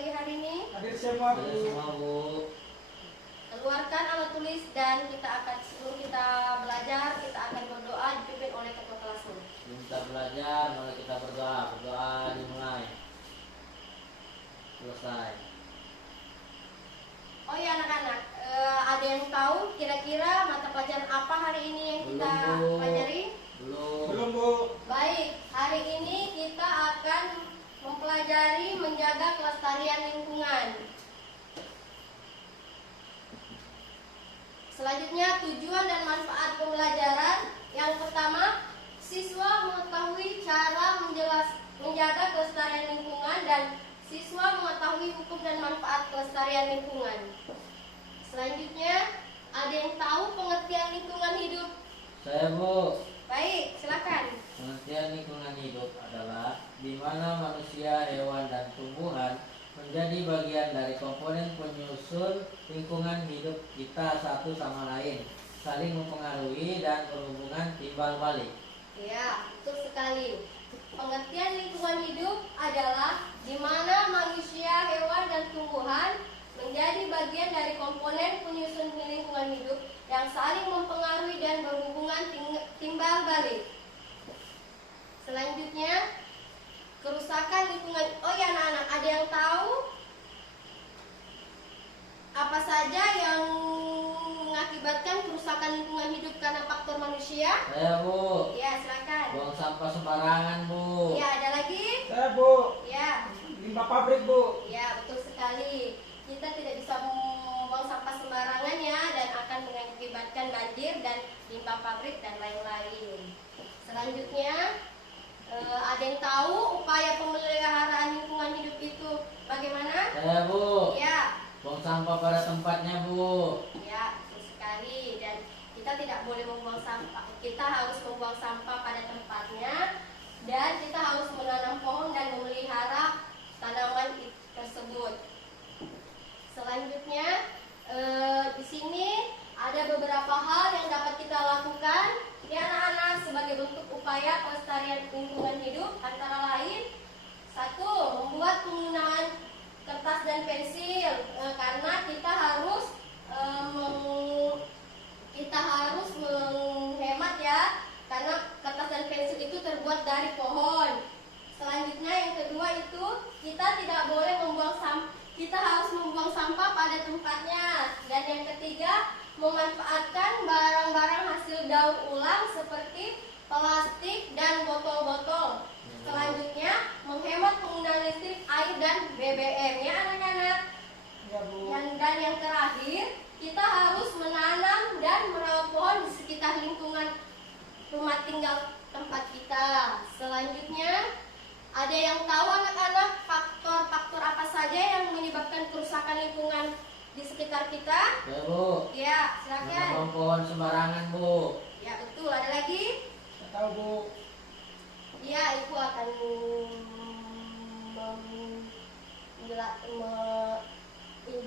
pagi hari ini? Hadir semua Bu. Hadir semua Bu. Keluarkan alat tulis dan sebelum kita belajar, kita akan berdoa dipimpin oleh ketua kelas. Sebelum kita belajar, mari kita berdoa. Berdoa dimulai. Selesai. Oh ya anak-anak, ada yang tahu kira-kira mata pelajaran apa hari ini yang kita Belum, Bu. pelajari? Belum Bu. Baik, hari ini kita akan mempelajari menjaga kelestarian lingkungan. Selanjutnya, tujuan dan manfaat pembelajaran. Yang pertama, siswa mengetahui cara menjaga kelestarian lingkungan dan siswa mengetahui hukum dan manfaat kelestarian lingkungan. Selanjutnya, ada yang tahu pengertian lingkungan hidup? Saya Bu. Baik, silakan. Pengertian lingkungan hidup adalah di mana manusia, hewan, dan tumbuhan menjadi bagian dari komponen penyusun lingkungan hidup kita satu sama lain, saling mempengaruhi dan berhubungan timbal balik. Ya, betul sekali. Pengertian lingkungan hidup adalah di mana manusia, hewan, dan tumbuhan menjadi bagian dari komponen penyusun lingkungan hidup yang saling mempengaruhi dan berhubungan timbal balik. Selanjutnya, kerusakan lingkungan. Oh ya anak-anak, ada yang tahu apa saja yang mengakibatkan kerusakan lingkungan hidup karena faktor manusia? Saya Bu. Ya, silakan. Buang sampah sembarangan Bu. Ya, ada lagi? Saya Bu. Ya. Limbah pabrik Bu. Ya, betul sekali. Kita tidak bisa membuang sampah sembarangan ya, dan akan mengakibatkan banjir dan limbah pabrik dan lain-lain. Selanjutnya, ada yang tahu upaya pemeliharaan lingkungan hidup itu bagaimana? Saya Bu. Ya, Buang sampah pada tempatnya Bu. ya, betul sekali. Dan kita tidak boleh membuang sampah. Kita harus membuang sampah pada tempatnya, dan kita harus menanam pohon dan memelihara tanaman tersebut. Selanjutnya, di sini ada beberapa hal yang dapat kita lakukan ya anak-anak sebagai bentuk upaya pelestarian lingkungan hidup, antara lain: 1. Membuat penggunaan kertas dan pensil, karena kita harus menghemat ya, karena kertas dan pensil itu terbuat dari pohon. Selanjutnya, yang kedua itu kita tidak boleh membuang sampah. Kita harus membuang sampah pada tempatnya. Dan yang ketiga, memanfaatkan barang-barang hasil daur ulang seperti plastik dan botol-botol. Selanjutnya, menghemat penggunaan listrik, air, dan BBM ya anak-anak. Ya Bu. Dan yang terakhir, kita harus menanam dan merawat pohon di sekitar lingkungan rumah tinggal tempat kita. Selanjutnya, ada yang tahu anak-anak faktor-faktor apa saja yang menyebabkan kerusakan lingkungan di sekitar kita? Ya Bu. Ya, silakan. Menanam pohon sembarangan Bu. Ya, betul. Ada lagi? Saya tahu Bu. Ya, Ibu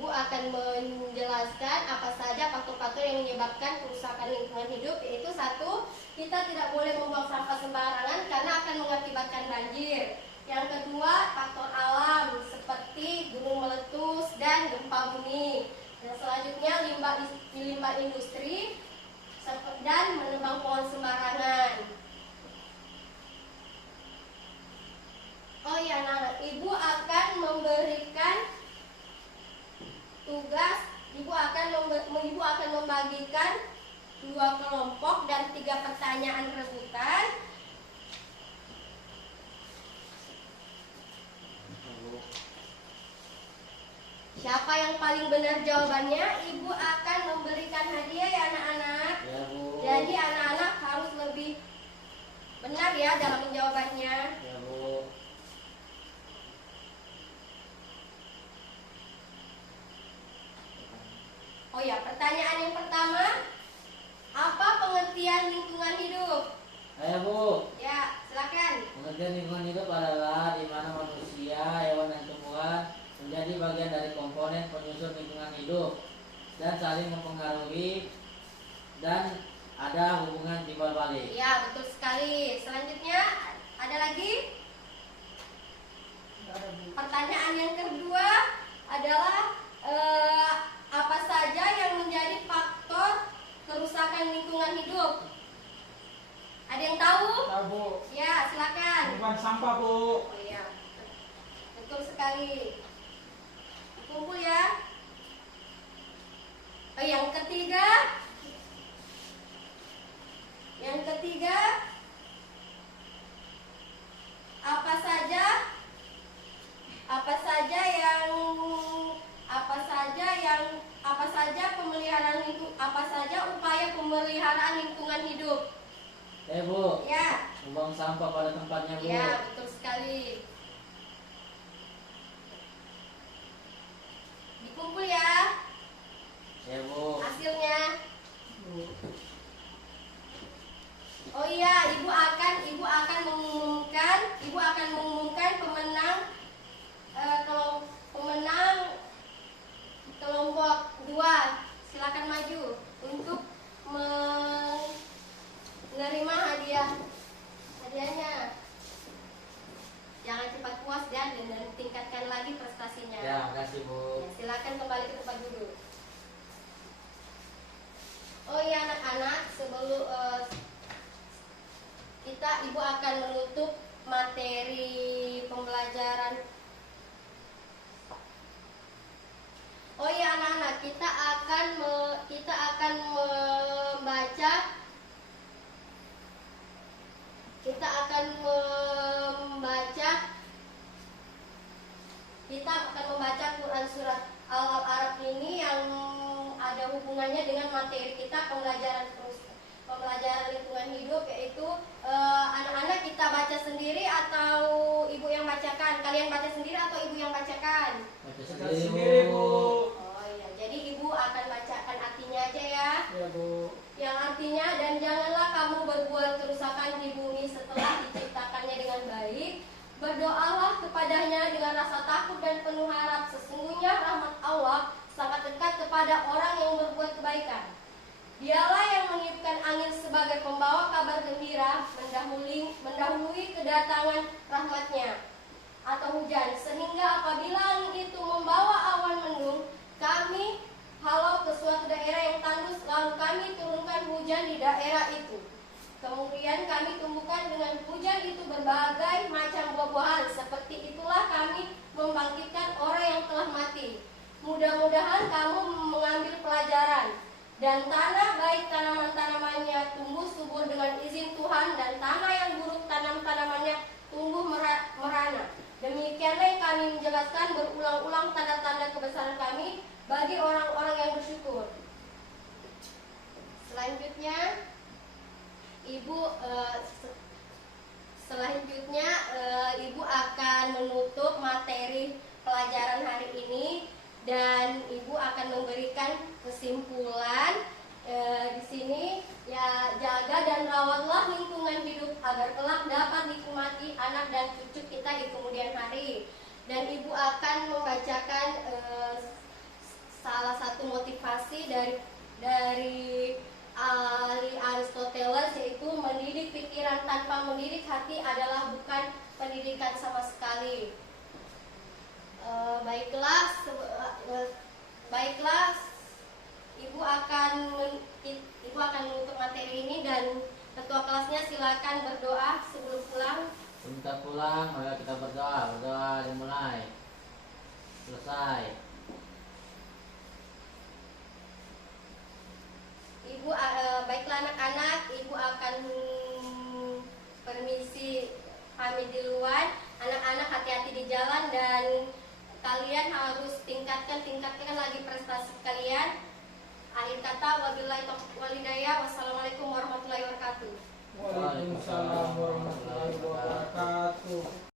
akan menjelaskan apa saja faktor-faktor yang menyebabkan kerusakan lingkungan hidup, yaitu 1. Kita tidak boleh membuang sampah sembarangan karena akan mengakibatkan banjir. Yang kedua, faktor alam seperti gunung meletus dan gempa bumi. Dan selanjutnya, limbah industri dan menebang pohon sembarangan. Oh ya, nah, Ibu akan memberikan tugas. Ibu akan membagikan 2 kelompok dan 3 pertanyaan rebutan. Siapa yang paling benar jawabannya, Ibu akan memberikan hadiah ya anak-anak. Ya Bu. Jadi anak-anak harus lebih benar ya dalam menjawabannya. Ya Bu. Oh ya, pertanyaan yang pertama, apa pengertian lingkungan hidup? Ayo Bu. Ya, silakan. Pengertian lingkungan hidup adalah di mana manusia, hewan, dan tumbuhan menjadi bagian dari komponen penyusun lingkungan hidup dan saling mempengaruhi dan ada hubungan timbal balik. Ya, betul sekali. Selanjutnya, ada lagi? Tidak ada Bu. Pertanyaan yang kedua, adalah apa saja yang menjadi faktor kerusakan lingkungan hidup? Ada yang tahu? Tahu, Bu. Ya, silakan. Membuang sampah, Bu. Oh iya, betul sekali. Kumpul ya. Oh, yang ketiga, apa saja upaya pemeliharaan lingkungan hidup? Bu, Ya, membuang sampah pada tempatnya, Bu. ya, betul sekali. Dikumpul ya Bu. hasilnya. Bu. Oh iya, ibu akan mengumumkan pemenang kelompok 2. Silakan maju untuk menerima hadiahnya. Jangan cepat puas dan tingkatkan lagi prestasinya. Ya, makasih, Bu. Ya, silakan kembali ke tempat duduk. Oh iya anak-anak, sebelum ibu akan menutup materi pembelajaran. Oh iya anak-anak, kita akan membaca Quran surat Al-Araf ini yang ada hubungannya dengan materi kita pembelajaran lingkungan hidup, yaitu anak-anak kita baca sendiri atau ibu yang bacakan? Kalian baca sendiri atau ibu yang bacakan? Baca Baca sendiri, sendiri, Bu. Bu. Oh iya, jadi ibu akan bacakan artinya aja ya. Ya, Bu. Yang artinya, dan janganlah kamu berbuat kerusakan di bumi setelah diciptakannya dengan baik. Berdoalah kepadanya dengan rasa takut dan penuh harap. Sesungguhnya rahmat Allah sangat dekat kepada orang yang berbuat kebaikan. Dialah yang meniupkan angin sebagai pembawa kabar gembira, mendahului kedatangan rahmatnya atau hujan, sehingga apabila angin itu membawa awan mendung, kami halau ke suatu daerah yang tandus, lalu kami turunkan hujan di daerah itu. Kemudian kami tumbuhkan dengan hujan itu berbagai macam buah-buahan. Seperti itulah kami membangkitkan orang yang telah mati. Mudah-mudahan kamu mengambil pelajaran. Dan tanah baik tanaman-tanamannya tumbuh subur dengan izin Tuhan, dan tanah yang buruk tanamannya tumbuh merana. Demikianlah yang kami menjelaskan berulang-ulang tanda-tanda kebesaran kami bagi orang-orang yang bersyukur. Selanjutnya, Ibu akan menutup materi pelajaran hari ini, dan Ibu akan memberikan kesimpulan. Di sini ya, jaga dan rawatlah lingkungan hidup agar kelak dapat dinikmati anak dan cucu kita di kemudian hari. Dan Ibu akan membacakan salah satu motivasi dari Aristoteles, yaitu mendidik pikiran tanpa mendidik hati adalah bukan pendidikan sama sekali. Baiklah, Ibu akan menutup materi ini, dan ketua kelasnya silakan berdoa sebelum pulang. Kita pulang, maka kita berdoa dimulai. Selesai. Baiklah anak-anak, Ibu akan permisi pamit di luar. Anak-anak hati-hati di jalan, dan kalian harus tingkatkan lagi prestasi kalian. Akhir kata, wabillahi taufiq wal hidayah. Wassalamualaikum warahmatullahi wabarakatuh. Waalaikumsalam warahmatullahi wabarakatuh.